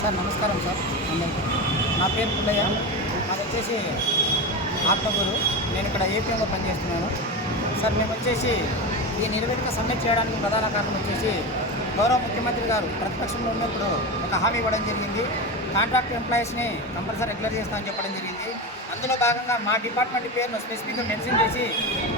Sir నమస్కారం sir. అందరికీ. నా పేరు పుల్లయ్య. అది వచ్చేసి ఆత్మగురు. నేను ఇక్కడ ఏపీఎంలో పనిచేస్తున్నాను. సార్ మేము వచ్చేసి ఈ నిరవేదిక సబ్మిట్ చేయడానికి ప్రధాన కారణం వచ్చేసి గౌరవ ముఖ్యమంత్రి గారు ప్రతిపక్షంలో ఉన్నప్పుడు ఒక హామీ ఇవ్వడం జరిగింది. కాంట్రాక్ట్ ఎంప్లాయీస్ని కంపల్సరీ రెగ్యులర్ చేస్తామని చెప్పడం జరిగింది. అందులో భాగంగా మా డిపార్ట్మెంట్ పేరును స్పెసిఫిక్గా మెన్షన్ చేసి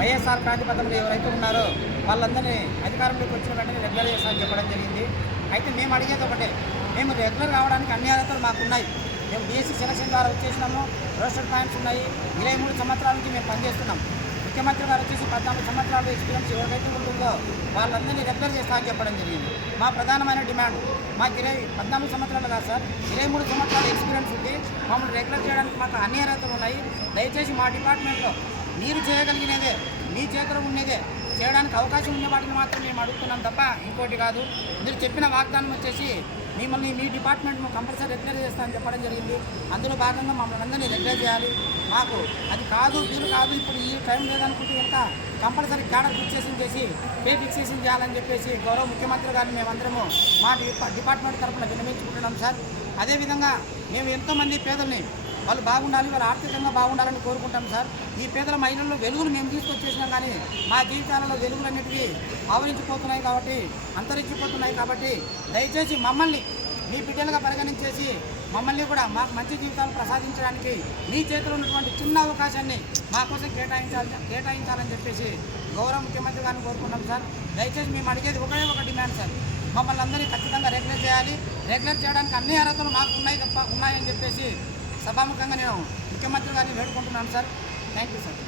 వైఎస్ఆర్ ప్రాతిపదంలో ఎవరైతే ఉన్నారో వాళ్ళందరినీ అధికారంలోకి వచ్చిన వెంటనే రెగ్యులర్ చేస్తామని చెప్పడం జరిగింది. అయితే మేము అడిగేది ఒకటే. మేము రెగ్యులర్ కావడానికి అన్ని అర్హతలు మాకు ఉన్నాయి మేము బీఎస్సీ సెలక్షన్ ద్వారా వచ్చేసినాము. రోస్టర్ పాయింట్స్ ఉన్నాయి. ఇరవై మూడు సంవత్సరాల నుంచి మేము పనిచేస్తున్నాం. ముఖ్యమంత్రి గారు వచ్చేసి పద్నాలుగు సంవత్సరాల ఎక్స్పీరియన్స్ ఎవరికైతే ఉంటుందో వాళ్ళందరినీ రెగ్యులర్ చేస్తామని చెప్పడం జరిగింది. మా ప్రధానమైన డిమాండ్. మాకు ఇరవై పద్నాలుగు సంవత్సరాలు కాదు సార్. ఇరవై మూడు సంవత్సరాల ఎక్స్పీరియన్స్ ఉంది. మమ్మల్ని రెగ్యులర్ చేయడానికి మాకు అన్ని అర్హతలు ఉన్నాయి. దయచేసి మా డిపార్ట్మెంట్లో మీరు చేయగలిగినదే మీ చేతిలో ఉండేదే చేయడానికి అవకాశం ఉన్న వాటిని మాత్రం మేము అడుగుతున్నాం తప్ప ఇంకోటి కాదు. మీరు చెప్పిన వాగ్దానం వచ్చేసి మిమ్మల్ని మీ డిపార్ట్మెంట్ను కంపల్సరీ రెగ్యులర్ చేస్తామని చెప్పడం జరిగింది. అందులో భాగంగా మమ్మల్ని అందరినీ రెగ్యులర్ చేయాలి. మాకు అది కాదు వీలు కాదు ఇప్పుడు ఈ టైం లేదనుకుంటే కనుక కంపల్సరీ క్యాడర్ ఫిక్సేషన్ చేసి పే ఫిక్సేషన్ చేయాలని చెప్పేసి గౌరవ ముఖ్యమంత్రి గారిని మేమందరము మా డిపార్ట్మెంట్ తరఫున విన్నవించుకుంటున్నాం సార్. అదేవిధంగా మేము ఎంతోమంది పేదల్ని వాళ్ళు బాగుండాలి వాళ్ళు ఆర్థికంగా బాగుండాలని కోరుకుంటాం సార్. ఈ పేదల మహిళల్లో వెలుగులు మేము తీసుకొచ్చేసినాం కానీ మా జీవితాలలో వెలుగులు అనేటివి ఆవరించిపోతున్నాయి కాబట్టి అంతరించిపోతున్నాయి కాబట్టి దయచేసి మమ్మల్ని మీ బిడ్డలుగా పరిగణించేసి మమ్మల్ని కూడా మాకు మంచి జీవితాలు ప్రసాదించడానికి మీ చేతిలో ఉన్నటువంటి చిన్న అవకాశాన్ని మా కోసం కేటాయించాలి కేటాయించాలని చెప్పేసి గౌరవ ముఖ్యమంత్రి గారిని కోరుకున్నాం సార్. దయచేసి మేము అడిగేది ఒకే ఒక డిమాండ్ సార్. మమ్మల్ని అందరినీ ఖచ్చితంగా రెగ్యులర్ చేయాలి. రెగ్యులర్ చేయడానికి అన్ని అర్హతలు మాకు ఉన్నాయి తప్ప ఉన్నాయని చెప్పేసి సభాముఖంగా నేను ముఖ్యమంత్రి గారిని వేడుకుంటున్నాను సార్. Thank you sir.